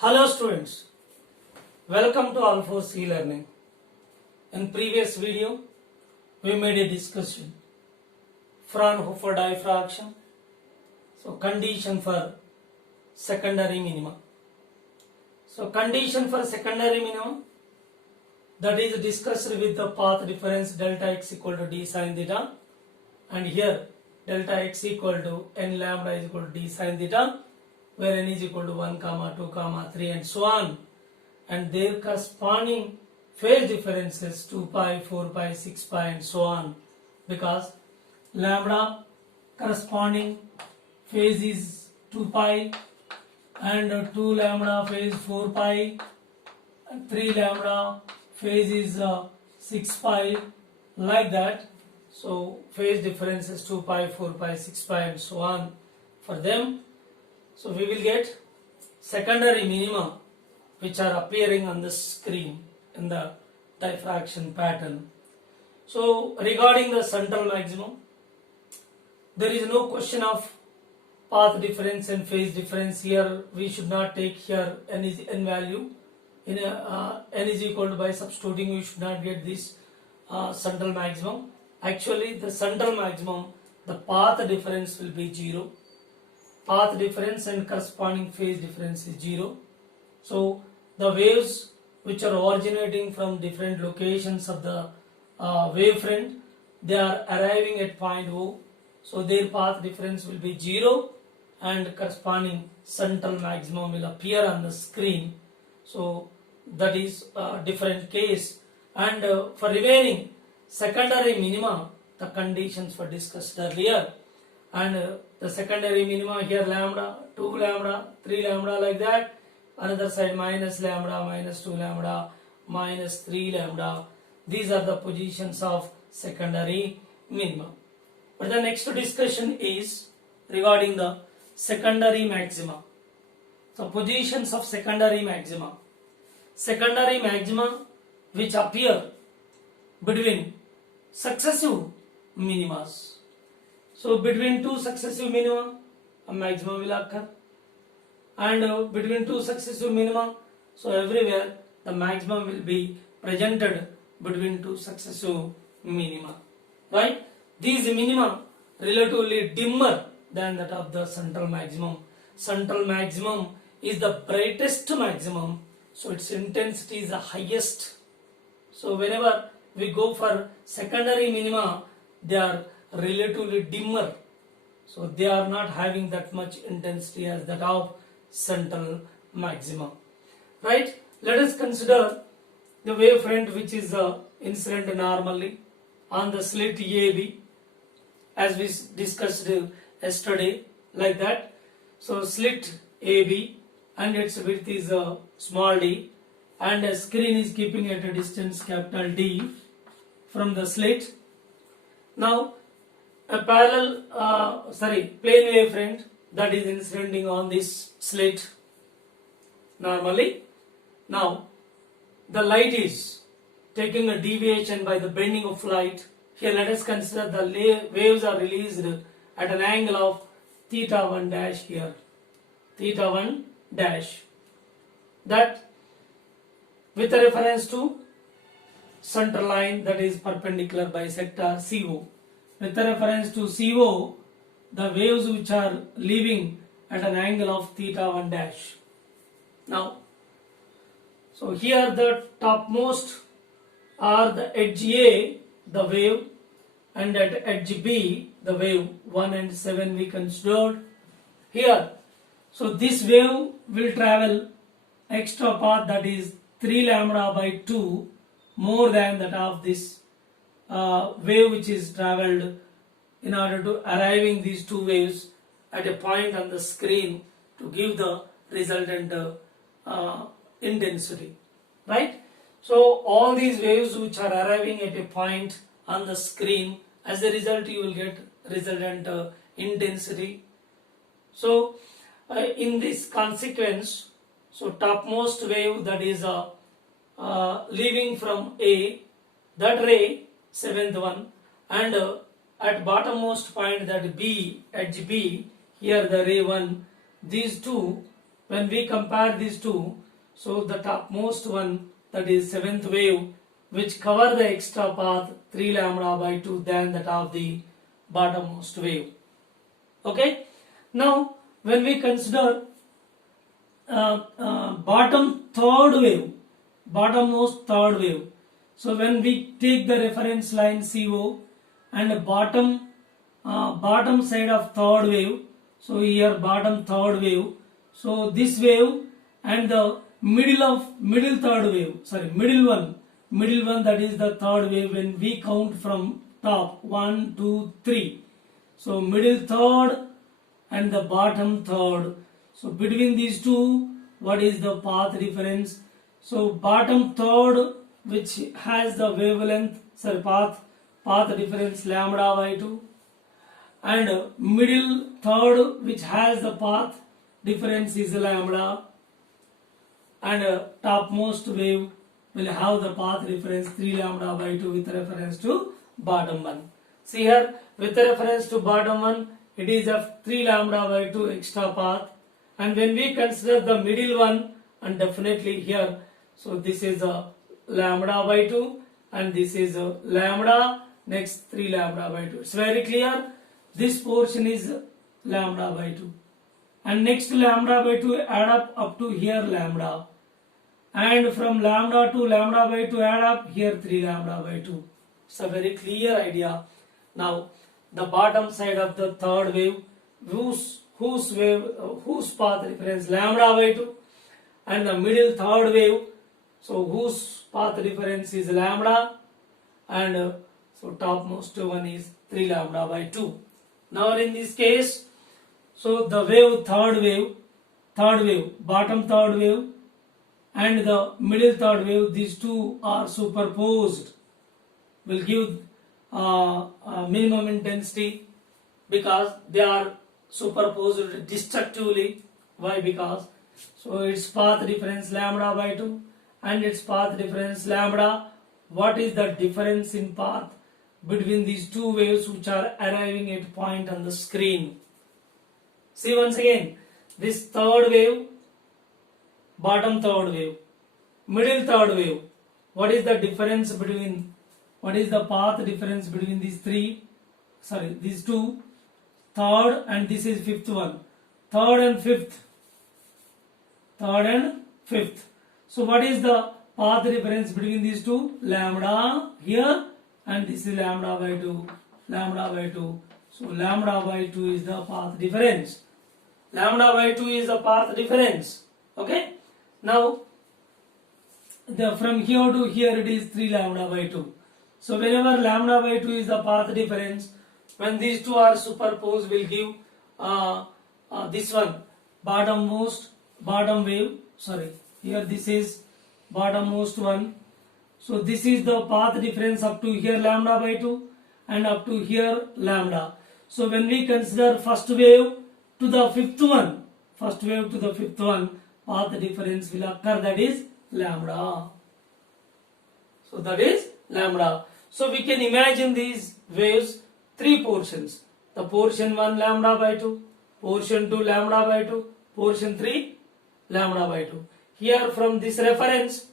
Hello students, welcome to All4C Learning. In previous video, we made a discussion Fraunhofer diffraction, so condition for secondary minima. So condition for secondary minimum, that is discussed with the path difference delta x equal to d sin theta, and here delta x equal to n lambda is equal to d sin theta, where n is equal to 1, 2, 3 and so on, and their corresponding phase differences 2 pi, 4 pi, 6 pi and so on, because lambda corresponding phase is 2 pi and 2 lambda phase 4 pi and 3 lambda phase is 6 pi, like that. So phase difference is 2 pi, 4 pi, 6 pi and so on for them. So we will get secondary minima which are appearing on the screen in the diffraction pattern. So regarding the central maximum, there is no question of path difference and phase difference. Here we should not take here n is n value. In n is equal to, by substituting we should not get this central maximum. Actually the central maximum, the path difference will be 0. Path difference and corresponding phase difference is 0. So the waves which are originating from different locations of the wavefront, they are arriving at point O. So their path difference will be 0 and corresponding central maximum will appear on the screen. So that is a different case. And for remaining secondary minima, the conditions were discussed earlier. And the secondary minima here lambda, 2 lambda, 3 lambda, like that. Another side minus lambda, minus 2 lambda, minus 3 lambda. These are the positions of secondary minima. But the next discussion is regarding the secondary maxima. So positions of secondary maxima. Secondary maxima which appear between successive minimas. So between two successive minima, a maximum will occur, and between two successive minima, so everywhere the maximum will be presented between two successive minima, right? These minima relatively dimmer than that of the central maximum. Central maximum is the brightest maximum, so its intensity is the highest. So whenever we go for secondary minima, they are relatively dimmer, so they are not having that much intensity as that of central maximum, right? Let us consider the wavefront which is incident normally on the slit AB, as we discussed yesterday, like that. So slit AB and its width is small d, and a screen is keeping at a distance capital D from the slit. Now a plane wavefront that is incidenting on this slit normally. Now the light is taking a deviation by the bending of light. Here let us consider the waves are released at an angle of theta 1 dash here, theta 1 dash, that with a reference to center line, that is perpendicular bisector CO. With a reference to CO, the waves which are leaving at an angle of theta 1 dash. Now, so here the topmost are the edge A, the wave, and at edge B, the wave 1 and 7 we considered here. So this wave will travel extra path, that is 3 lambda by 2 more than that of this wave which is travelled in order to arriving these two waves at a point on the screen to give the resultant intensity, right? So all these waves which are arriving at a point on the screen, as a result you will get resultant intensity. So in this consequence, so topmost wave, that is leaving from A, that ray 7th one, and at bottommost point, that B, edge B, here the ray 1, these two when we compare these two, so the topmost one, that is seventh wave, which cover the extra path 3 lambda by 2 than that of the bottommost wave. Okay. Now when we consider bottommost third wave, so when we take the reference line CO and bottom side of third wave, so here bottom third wave, so this wave and the middle one, that is the third wave. When we count from top 1 2 3, so middle third and the bottom third, so between these two, what is the path difference? So bottom third, which has the wavelength, path difference lambda by 2, and middle third, which has the path difference is lambda, and topmost wave will have the path difference 3 lambda by 2 with reference to bottom one. See here, with reference to bottom one, it is of 3 lambda by 2 extra path, and when we consider the middle one, and definitely here, so this is a lambda by 2 and this is a lambda, next 3 lambda by 2. It's very clear. This portion is lambda by 2, and next lambda by 2 add up to here lambda, and from lambda to lambda by 2 add up here 3 lambda by 2. It's a very clear idea. Now the bottom side of the third wave, whose path difference lambda by 2, and the middle third wave, so whose path difference is lambda, and so topmost one is 3 lambda by 2. Now in this case, so the third wave, bottom third wave and the middle third wave, these two are superposed, will give minimum intensity because they are superposed destructively. Why? Because so its path difference lambda by 2 and its path difference lambda. What is the difference in path between these two waves which are arriving at point on the screen? See once again, this third wave, bottom third wave, middle third wave, what is the difference between, what is the path difference between these these two, third and this is fifth one, third and fifth. So what is the path difference between these two? Lambda here, and this is lambda by 2. So lambda by 2 is the path difference. Okay. Now from here to here it is 3 lambda by 2. So whenever lambda by 2 is the path difference, when these two are superposed, will give this one bottom wave. Here this is bottommost one. So this is the path difference up to here lambda by 2 and up to here lambda. So when we consider first wave to the fifth one, path difference will occur, that is lambda. So we can imagine these waves three portions. The portion 1 lambda by 2, portion 2 lambda by 2, portion 3 lambda by 2. Here from this reference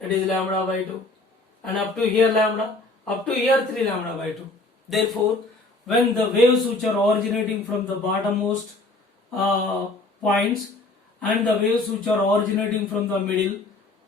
it is lambda by 2, and up to here lambda, up to here 3 lambda by 2. Therefore, when the waves which are originating from the bottommost points and the waves which are originating from the middle,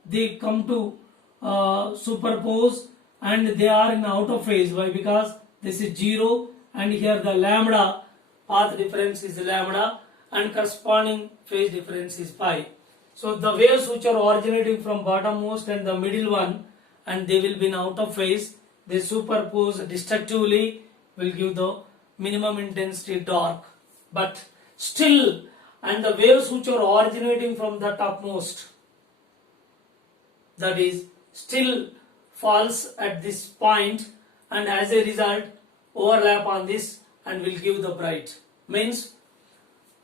they come to superpose and they are in out of phase. Why? Because this is 0 and here the lambda path difference is lambda and corresponding phase difference is pi. So the waves which are originating from bottommost and the middle one, and they will be in out of phase, they superpose destructively, will give the minimum intensity dark. But still, and the waves which are originating from the topmost, that is still falls at this point, and as a result overlap on this and will give the bright. Means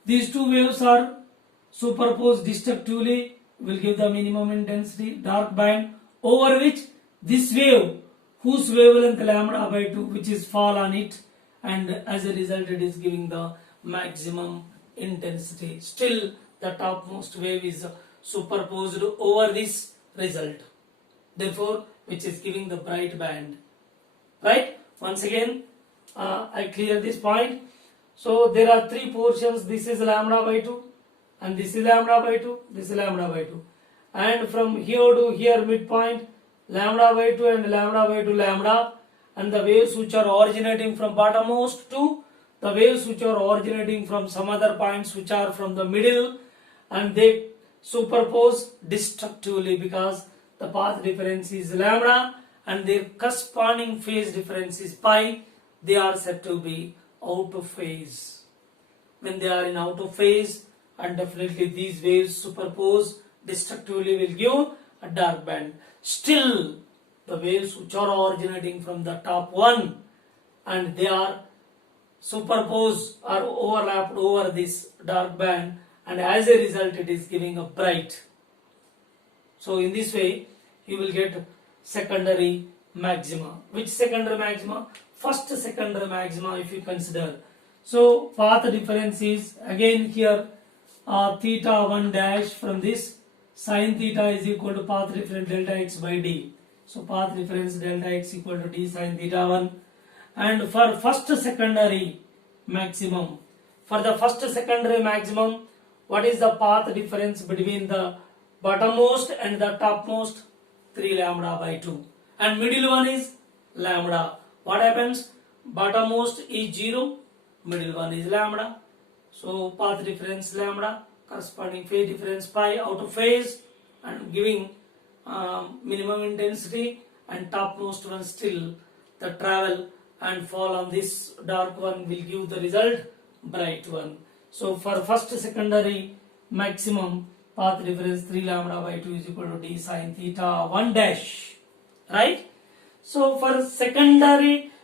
these two waves are superposed destructively, will give the minimum intensity dark band, over which this wave whose wavelength lambda by 2, which is fall on it, and as a result it is giving the maximum intensity. Still the topmost wave is superposed over this result. Therefore, which is giving the bright band. Right? Once again, I clear this point. So there are three portions. This is lambda by 2 and this is lambda by 2, this is lambda by 2. And from here to here midpoint, lambda by 2 and lambda by 2 lambda, and the waves which are originating from bottommost to the waves which are originating from some other points which are from the middle, and they superpose destructively because the path difference is lambda and their corresponding phase difference is pi. They are said to be out of phase. When they are in out of phase, and definitely these waves superpose destructively will give a dark band. Still, the waves which are originating from the top one and they are superposed or overlapped over this dark band, and as a result it is giving a bright. So in this way you will get secondary maxima. Which secondary maxima? First secondary maxima if you consider. So path difference is again here theta 1 dash from this sin theta is equal to path difference delta x by d. So path difference delta x equal to d sin theta 1. And for first secondary maximum, for the first secondary maximum, what is the path difference between the bottommost and the topmost? 3 lambda by 2. And middle one is lambda. What happens? Bottommost is 0, middle one is lambda. So path difference lambda, corresponding phase difference pi, out of phase and giving minimum intensity, and topmost one still the travel and fall on this dark one will give the result bright one. So for first secondary maximum, path difference 3 lambda by 2 is equal to d sin theta 1 dash. Right? So for second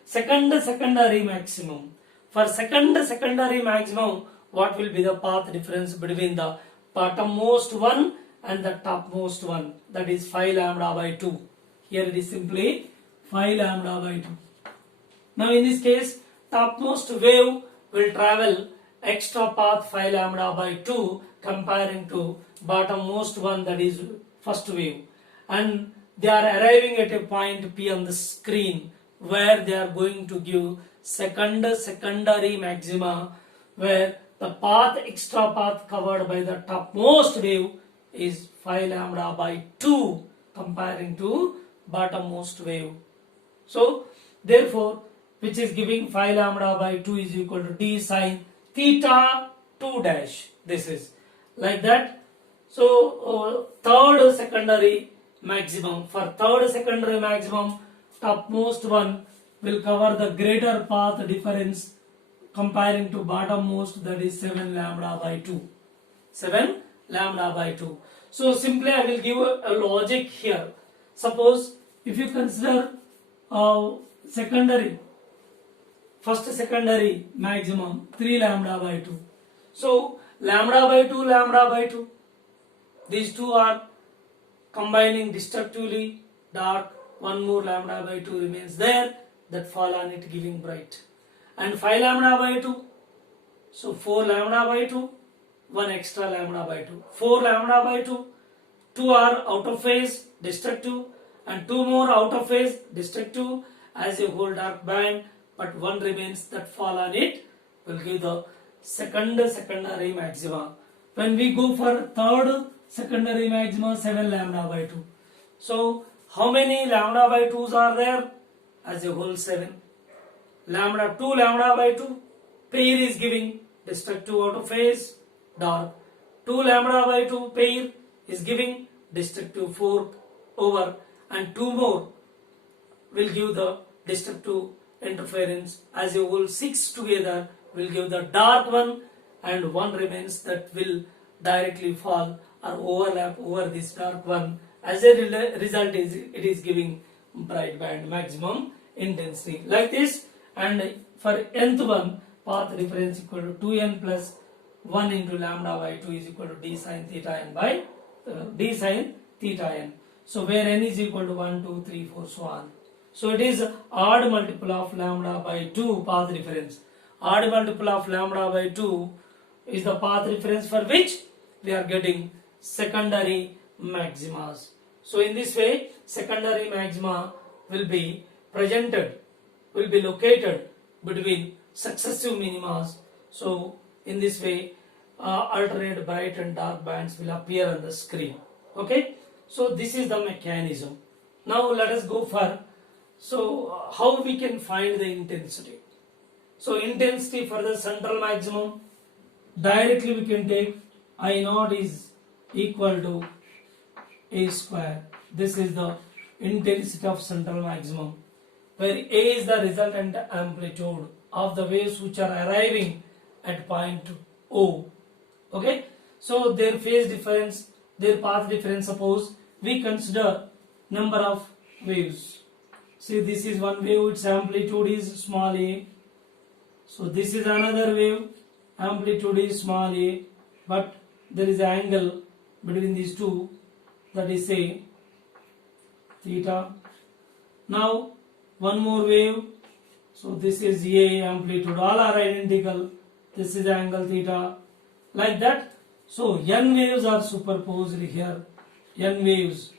secondary maximum, for second secondary maximum, what will be the path difference between the bottommost one and the topmost one? That is 5 lambda by 2. Here it is simply 5 lambda by 2. Now in this case, topmost wave will travel extra path 5 lambda by 2 comparing to bottommost one, that is first wave. And they are arriving at a point P on the screen where they are going to give secondary maxima, where the path extra path covered by the topmost wave is 5 lambda by 2 comparing to bottommost wave. So therefore, which is giving 5 lambda by 2 is equal to d sin theta 2 dash. This is like that. So third secondary maximum, for third secondary maximum, topmost one will cover the greater path difference comparing to bottommost, that is 7 lambda by 2. 7 lambda by 2. So simply I will give a logic here. Suppose if you consider first secondary maximum 3 lambda by 2. So lambda by 2, lambda by 2. These two are combining destructively dark. One more lambda by 2 remains there, that fall on it giving bright. And 5 lambda by 2. So 4 lambda by 2, 1 extra lambda by 2. 4 lambda by 2. 2 are out of phase, destructive, and 2 more out of phase, destructive, as a whole dark band, but 1 remains, that fall on it will give the secondary maxima. When we go for third secondary maxima, 7 lambda by 2. So how many lambda by 2s are there? As a whole 7. 2 lambda by 2, pair is giving destructive out of phase, dark. 2 lambda by 2 pair is giving destructive 4 over, and 2 more will give the destructive interference. As a whole 6 together will give the dark one, and 1 remains that will directly fall or overlap over this dark one. As a result, it is giving bright band maximum intensity like this. And for nth one, path difference equal to 2n plus 1 into lambda by 2 is equal to d sin theta n by d sin theta n. So where n is equal to 1, 2, 3, 4, so on. So it is odd multiple of lambda by 2 path difference. Odd multiple of lambda by 2 is the path difference for which we are getting secondary maximas. So in this way, secondary maxima will be presented, will be located between successive minimas. So in this way, alternate bright and dark bands will appear on the screen. Okay, so this is the mechanism. Now let us go for, so how we can find the intensity. So intensity for the central maximum, directly we can take I naught is equal to A square. This is the intensity of central maximum, where A is the resultant amplitude of the waves which are arriving at point O. Okay, so their phase difference, their path difference, suppose we consider number of waves. See, this is one wave, its amplitude is small a. So this is another wave, amplitude is small a, but there is an angle between these two, that is say theta. Now one more wave, so this is a amplitude, all are identical, this is angle theta, like that. So n waves are superposed here, n waves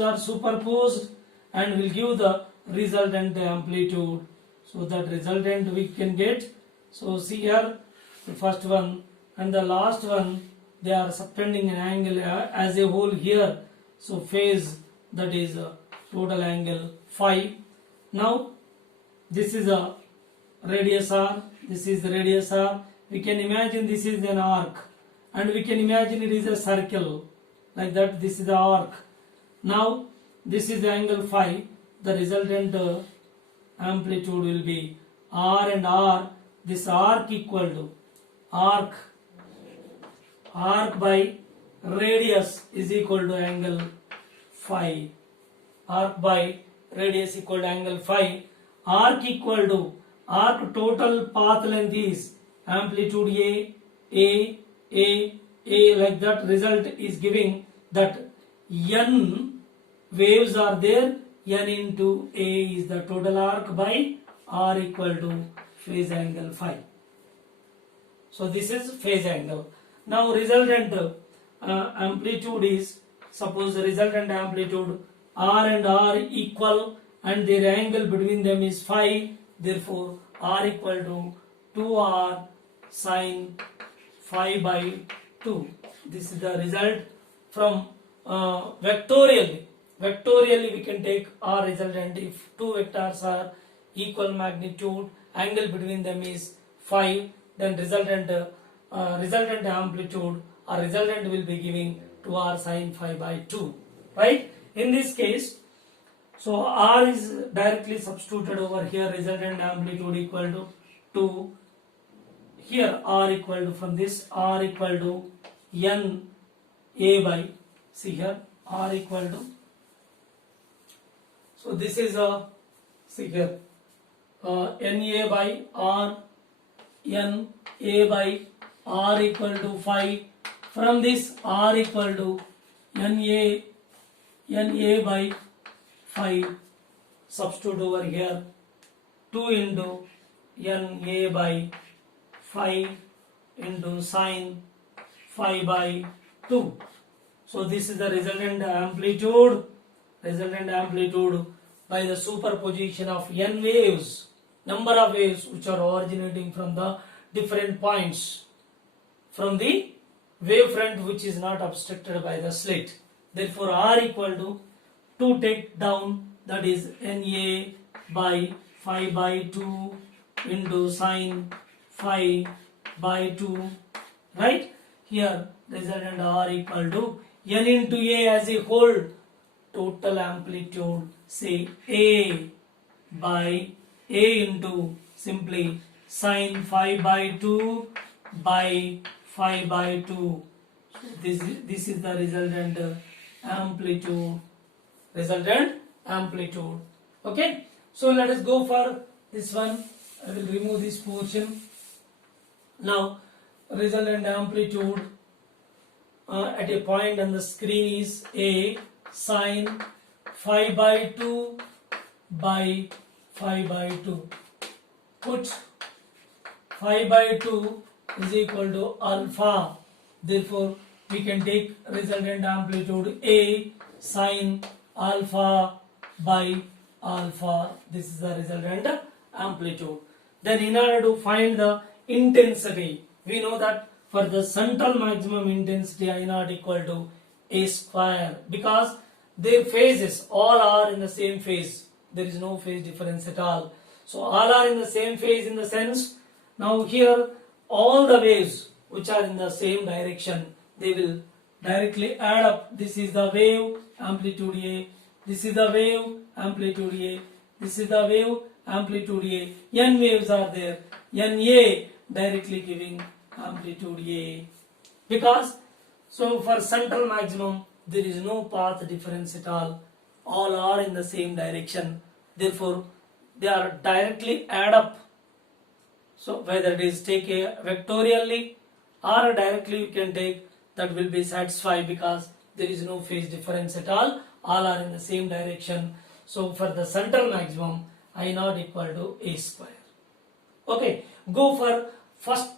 are superposed and will give the resultant amplitude. So that resultant we can get, so see here the first one and the last one, they are subtending an angle as a whole here, so phase, that is total angle phi. Now this is a radius r, this is the radius r, we can imagine this is an arc and we can imagine it is a circle, like that, this is the arc. Now this is the angle phi, the resultant amplitude will be r and r, this arc equal to arc by radius is equal to angle phi, arc by radius equal to angle phi, arc equal to arc total path length is amplitude a, like that, result is giving that n waves are there, n into a is the total arc by r equal to phase angle phi. So this is phase angle. Now resultant amplitude is, suppose the resultant amplitude r and r equal and their angle between them is phi, therefore r equal to 2r sine phi by 2. This is the result from vectorially we can take r resultant if two vectors are equal magnitude, angle between them is phi, then resultant amplitude or resultant will be giving 2r sine phi by 2, right? In this case, so r is directly substituted over here, resultant amplitude equal to 2, here r equal to, from this r equal to n a by, see here r equal to, so this is a, see here na by r, n a by r equal to phi, from this r equal to na by phi, substitute over here 2 into na by phi into sine phi by 2. So this is the resultant amplitude by the superposition of n waves, number of waves which are originating from the different points from the wavefront which is not obstructed by the slit. Therefore r equal to 2 take down, that is na by phi by 2 into sine phi by 2, right? Here resultant r equal to n into a as a whole, total amplitude, say a by a into simply sine phi by 2 by phi by 2. So this is the resultant amplitude. Okay, so let us go for this one. I will remove this portion. Now resultant amplitude at a point on the screen is a sine phi by 2 by phi by 2. Put phi by 2 is equal to alpha Therefore, we can take resultant amplitude A sine alpha by alpha. This is the resultant amplitude. Then in order to find the intensity, we know that for the central maximum intensity I naught equal to A square, because their phases all are in the same phase. There is no phase difference at all. So all are in the same phase in the sense, now here all the waves which are in the same direction, they will directly add up. This is the wave amplitude A, this is the wave amplitude A, this is the wave amplitude A. N waves are there, NA directly giving amplitude A. Because, so for central maximum there is no path difference at all are in the same direction, therefore they are directly add up. So whether it is take a vectorially or directly you can take, that will be satisfied because there is no phase difference at all are in the same direction. So for the central maximum I naught equal to A square. Okay, go for first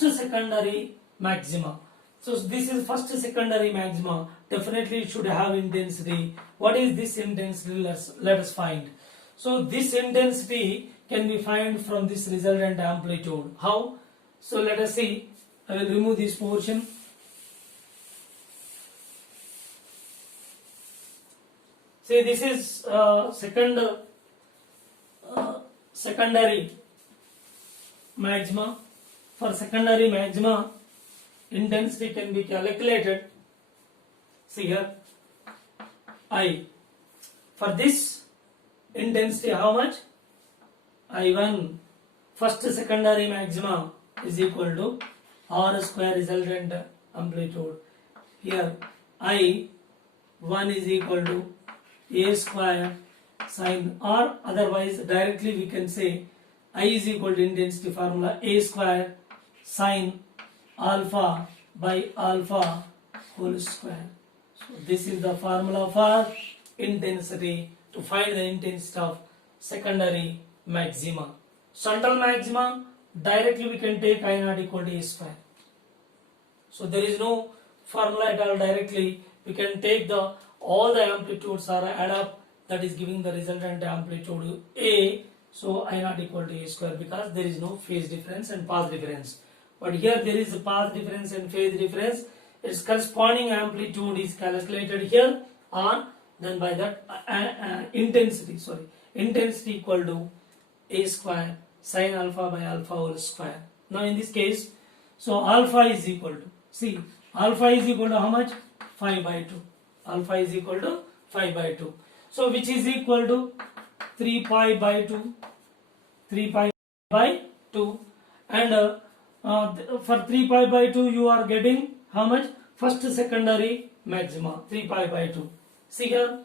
secondary maxima. So this is first secondary maxima. Definitely it should have intensity. What is this intensity? Let us find. So this intensity can be found from this resultant amplitude. How? So let us see. I will remove this portion. See, this is secondary maxima. For secondary maxima, intensity can be calculated. See here, I. For this intensity, how much? I1 first secondary maxima is equal to R square resultant amplitude. Here I1 is equal to A square sine, or otherwise directly we can say I is equal to intensity formula A square sine alpha by alpha whole square. So this is the formula for intensity, to find the intensity of secondary maxima. Central maxima, directly we can take I naught equal to A square. So there is no formula at all. Directly we can take the all the amplitudes are add up, that is giving the resultant amplitude A. So I naught equal to A square, because there is no phase difference and path difference. But here there is a path difference and phase difference. Its corresponding amplitude is calculated here on, then by that intensity equal to A square sine alpha by alpha whole square. Now in this case, so alpha is equal to, see, alpha is equal to how much? 5 by 2. Alpha is equal to 5 by 2. So which is equal to 3 pi by 2. 3 pi by 2. And for 3 pi by 2 you are getting how much? First secondary maxima, 3 pi by 2. See here,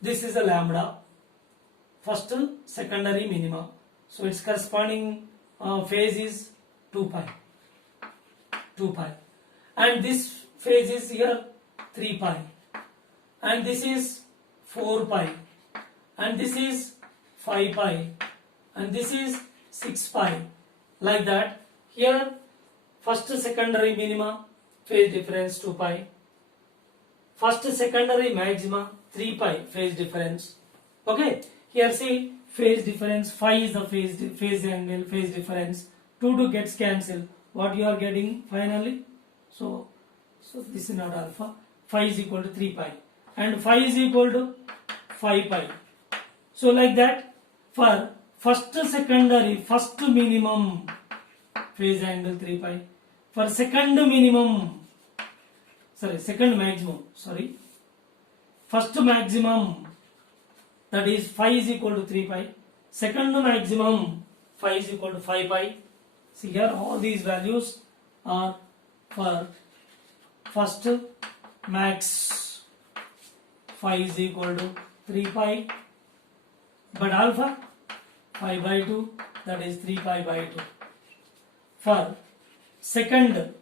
this is a lambda, first secondary minima. So its corresponding phase is 2 pi. 2 pi. And this phase is here 3 pi. And this is 4 pi. And this is 5 pi. And this is 6 pi. Like that. Here, first secondary minima, phase difference 2 pi. First secondary maxima 3 pi, phase difference. Okay. Here see, phase difference, phi is the phase angle, phase difference. 2 gets cancelled. What you are getting finally? So this is not alpha. Phi is equal to 3 pi. And phi is equal to 5 pi. So like that, for first secondary, first minimum, phase angle 3 pi. For second maximum, first maximum, that is phi is equal to 3 pi. Second maximum, phi is equal to 5 pi. See here, all these values are for first max, phi is equal to 3 pi, but alpha 5 by 2, that is 3 pi by 2. For second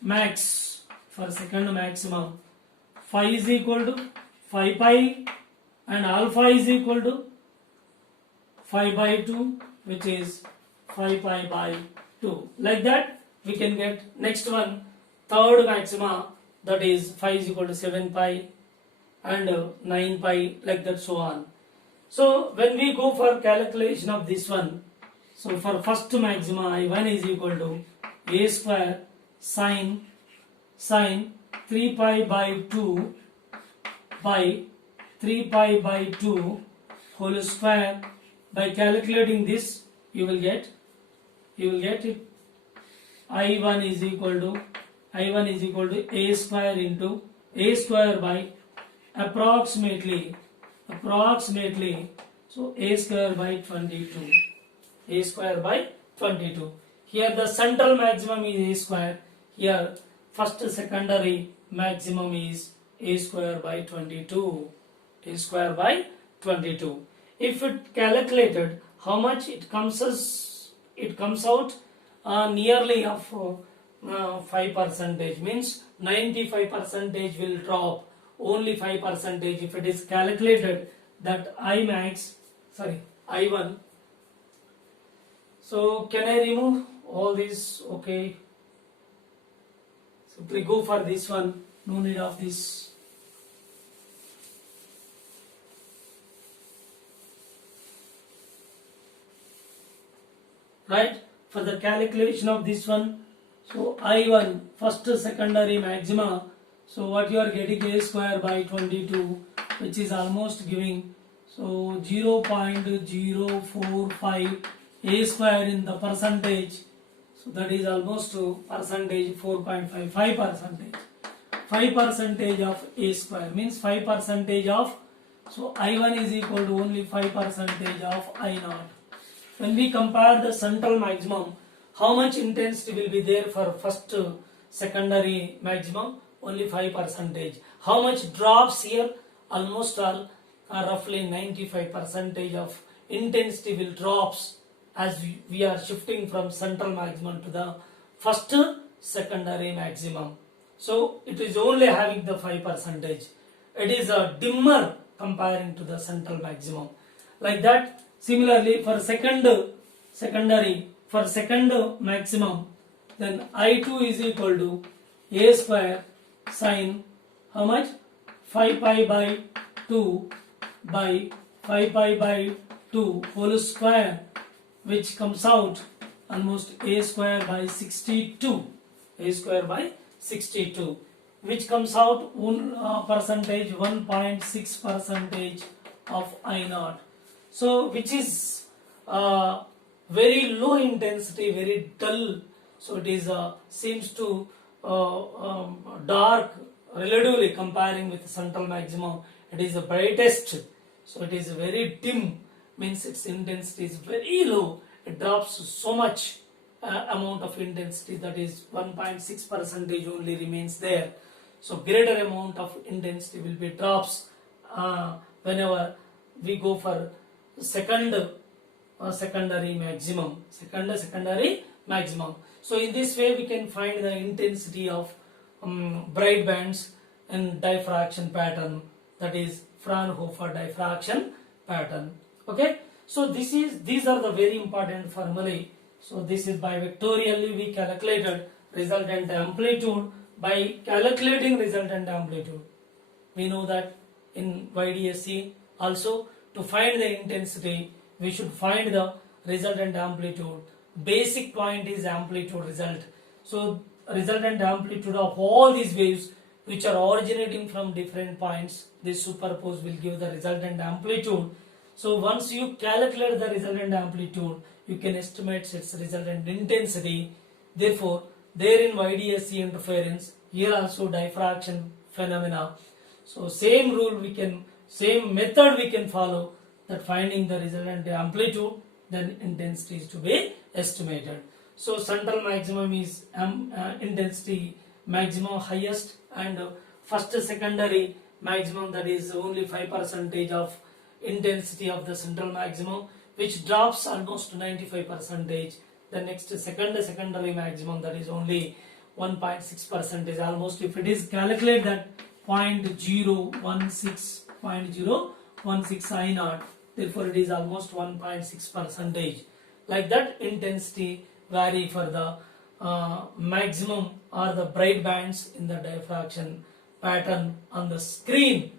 max, for second maximum, phi is equal to 5 pi and alpha is equal to 5 by 2, which is 5 pi by 2. Like that, we can get next one, third maxima, that is phi is equal to 7 pi and 9 pi, like that, so on. So when we go for calculation of this one, so for first maxima I1 is equal to a square sine 3 pi by 2 by 3 pi by 2 whole square. By calculating this, you will get it I1 is equal to a square into a square by approximately, so a square by 22. A square by 22. Here the central maximum is a square. Here first secondary maximum is a square by 22. A square by 22. If it calculated, how much it comes out nearly of 5%, means 95% will drop. Only 5% if it is calculated that I1. So can I remove all this? Okay. Simply go for this one. No need of this. Right? For the calculation of this one, so I1 first secondary maxima. So what you are getting, a square by 22, which is almost giving, so 0.045 a square in the percentage. So that is almost percentage 4.55%. 5% of a square means 5% of, so I1 is equal to only 5% of I0. When we compare the central maximum, how much intensity will be there for first secondary maximum? Only 5%. How much drops here? Almost all, roughly 95% of intensity will drops as we are shifting from central maximum to the first secondary maximum. So it is only having the 5%. It is a dimmer comparing to the central maximum. Like that, similarly for second maximum, then I2 is equal to a square sine how much? 5 pi by 2 by 5 pi by 2 whole square, which comes out almost a square by 62. A square by 62, which comes out percentage 1.6% of I0. So which is very low intensity, very dull. So it is seems to dark relatively comparing with central maximum. It is the brightest, so it is very dim, means its intensity is very low. It drops so much amount of intensity, that is 1.6% only remains there. So greater amount of intensity will be drops whenever we go for secondary maximum. So in this way we can find the intensity of bright bands in diffraction pattern, that is Fraunhofer diffraction pattern. Okay, so these are the very important formulae. So this is by vectorially we calculated resultant amplitude. By calculating resultant amplitude, we know that in YDSC also, to find the intensity we should find the resultant amplitude. Basic point is amplitude result. So resultant amplitude of all these waves which are originating from different points, this superpose will give the resultant amplitude. So once you calculate the resultant amplitude, you can estimate its resultant intensity. Therefore, there in YDSC interference, here also diffraction phenomena. So same method we can follow, that finding the resultant amplitude, then intensity is to be estimated. So central maximum is intensity maximum highest, and first secondary maximum, that is only 5% of intensity of the central maximum, which drops almost to 95%. The next secondary maximum, that is only 1.6%, almost. If it is calculated that 0.016 I0, therefore it is almost 1.6%. Like that, intensity vary for the maximum or the bright bands in the diffraction pattern on the screen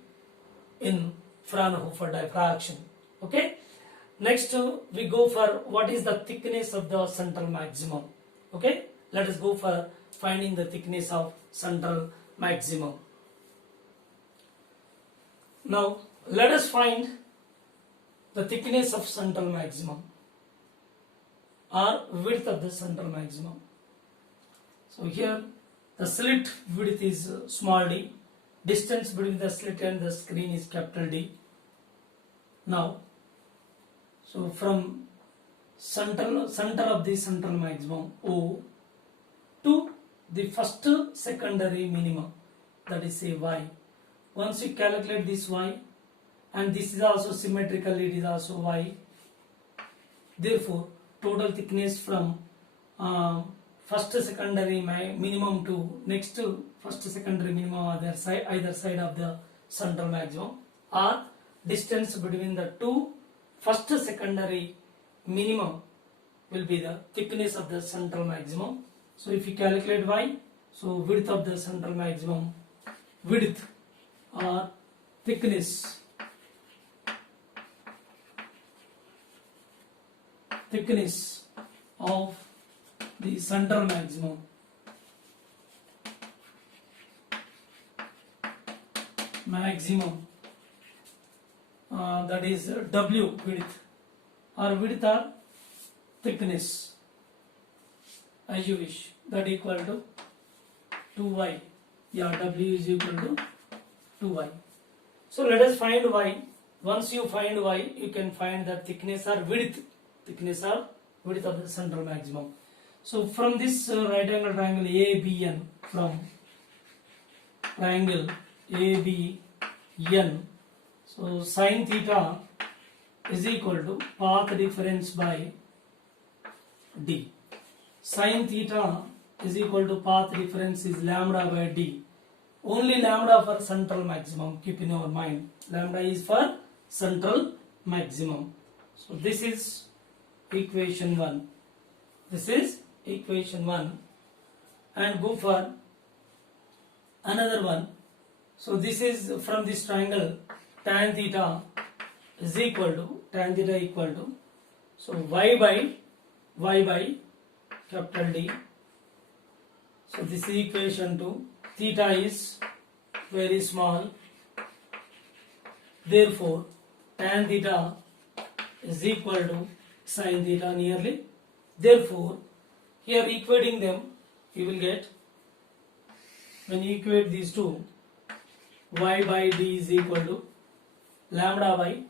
in Fraunhofer diffraction. Okay. Next we go for what is the thickness of the central maximum. Okay. Let us go for finding the thickness of central maximum. Now let us find the thickness of central maximum or width of the central maximum. So here the slit width is small d, distance between the slit and the screen is capital D. Now, so from center of the central maximum O to the first secondary minimum, that is say y. Once you calculate this y, and this is also symmetrically it is also y. Therefore, total thickness from first secondary minimum to next first secondary minimum either side of the central maximum, or distance between the two first secondary minimum will be the thickness of the central maximum. So if you calculate y, so width of the central maximum, width or thickness of the central maximum that is W width or thickness as you wish, that equal to 2y. Yeah, W is equal to 2y. So let us find y. Once you find y, you can find the thickness or width of the central maximum. So from this right angle triangle ABN, from triangle ABN, so sin theta is equal to path difference by d. Sin theta is equal to path difference is lambda by d. Only lambda for central maximum, keep in your mind. Lambda is for central maximum. So this is equation 1. This is equation 1. And go for another one. So this is from this triangle tan theta is equal to so y by capital D. So this is equation 2. Theta is very small. Therefore, tan theta is equal to sin theta nearly. Therefore, here equating them, you will get, when you equate these two, y by d is equal to lambda by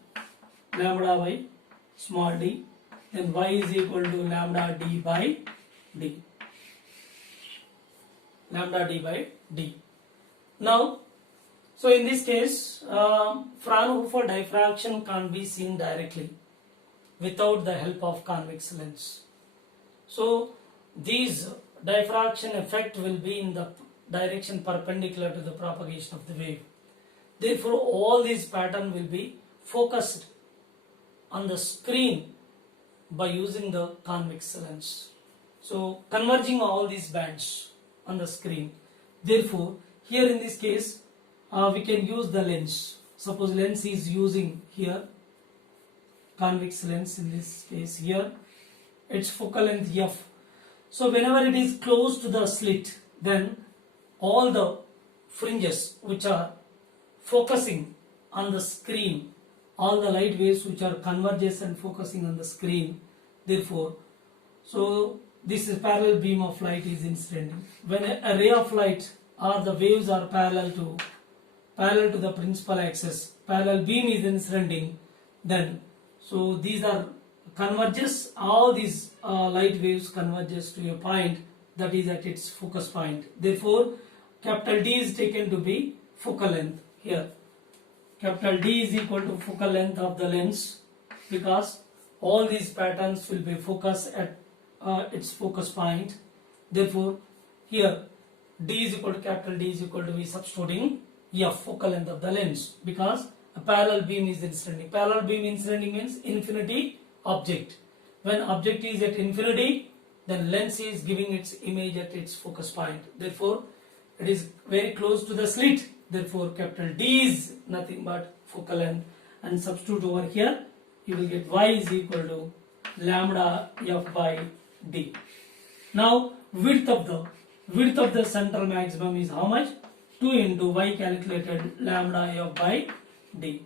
small d, then y is equal to lambda d by d. Lambda d by d. Now, so in this case, Fraunhofer diffraction can't be seen directly without the help of convex lens. So these diffraction effect will be in the direction perpendicular to the propagation of the wave. Therefore, all these pattern will be focused on the screen by using the convex lens. So converging all these bands on the screen. Therefore, here in this case, we can use the lens. Suppose lens is using here, convex lens in this case here, its focal length f. So whenever it is close to the slit, then all the fringes which are focusing on the screen, all the light waves which are converges and focusing on the screen, therefore, so this is parallel beam of light is incident. When a ray of light or the waves are parallel to the principal axis, parallel beam is incidenting, then so these are converges, all these light waves converges to a point that is at its focus point. Therefore, capital D is taken to be focal length here. Capital D is equal to focal length of the lens, because all these patterns will be focused at its focus point. Therefore, here D is equal to capital D is equal to we substituting f, focal length of the lens, because a parallel beam is incidenting. Parallel beam incidenting means infinity object. When object is at infinity, then lens is giving its image at its focus point. Therefore, it is very close to the slit. Therefore, capital D is nothing but focal length. And substitute over here, you will get y is equal to lambda f by d. Now, width of the central maximum is how much? 2 into y calculated lambda f by d.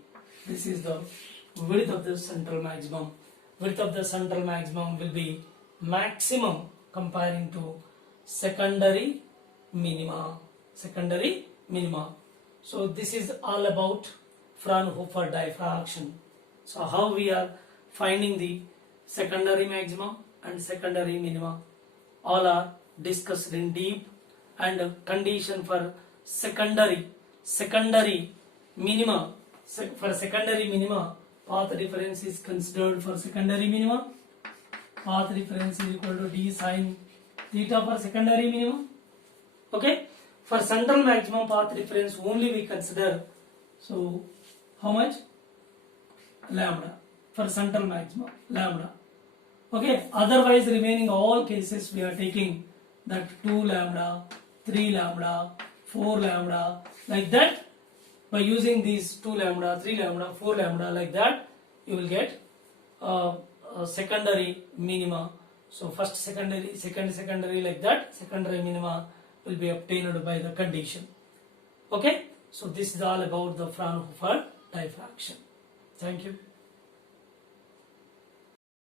This is the width of the central maximum. Width of the central maximum will be maximum comparing to secondary minima. Secondary minima. So this is all about Fraunhofer diffraction. So how we are finding the secondary maximum and secondary minima, all are discussed in deep, and condition for secondary minima. For secondary minima, path difference is considered for secondary minima. Path difference is equal to d sine theta for secondary minima. Okay. For central maximum, path difference only we consider. So how much? Lambda. For central maximum, lambda. Okay. Otherwise, remaining all cases we are taking that 2 lambda, 3 lambda, 4 lambda, like that. By using these 2 lambda, 3 lambda, 4 lambda, like that, you will get a secondary minima. So first secondary, second secondary, like that, secondary minima will be obtained by the condition. Okay, so this is all about the Fraunhofer diffraction. Thank you.